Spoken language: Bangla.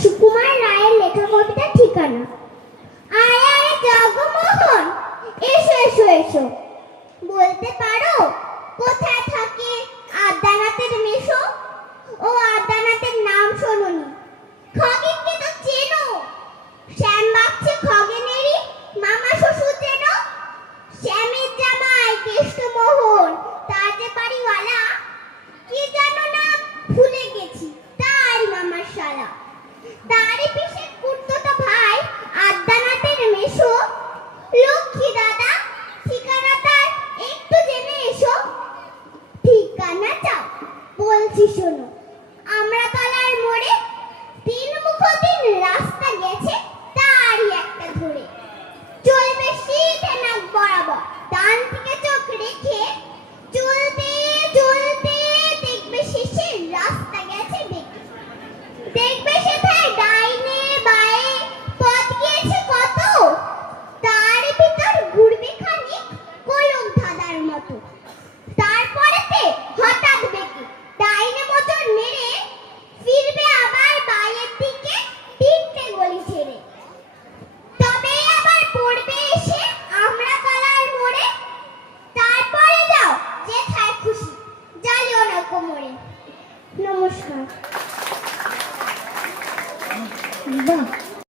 সুকুমার রায়ের লেখা কবিতা ঠিকানা। আরে আরে জগমোহন, এসো এসো এসো। বলতে পারো কোথায় থাকে আদ্যানাথের মেশো? ও আদ্যানাথের নাম শোনোনি? খগেনকে তো চেনো? শ্যাম বাগছে খগেনেরই মামা শ্বশুর চেনো? শ্যামের জামাই কেষ্টমোহন, তার যে বাড়িওয়ালা, কি জানো না ভুলে গেছি, তারই মামার শালা। তারই পিসের কুর্তোটা ভাই আদ্যানাথের মেশো। লক্ষ্মী দাদা, ঠিকানা তার একটু জেনে এসো। ঠিকানা চাও? বলছি শোনো। আমরা তলার মোড়ে 3 মুখোদিন রাস্তা গেছে, তারই একটা ধরে। চলবে সিধে নাক বরাবর, ডান দিকে চোখ রেখে। চলতে চলতে দেখবে শেষে রাস্তা গেছে বেঁকে। দেখবে সেথায় ডাইনে বাঁয়ে পথ গিয়েছে কত। তার ভিতর ঘুরবে খানিক কলম ধাঁধার মতো। তারপরেতে হঠাৎ বেঁকে ডাইনে মোচড় মেরে ফিরবে আবার বাঁয়ের দিকে 3টে গলি ছেড়ে। তবে আবার পড়বে এসে আমরা তলার মোড়ে। তারপরে যাও যেথায় খুশি, জ্বালিও না কোমরে। নমস্কার। বাহ।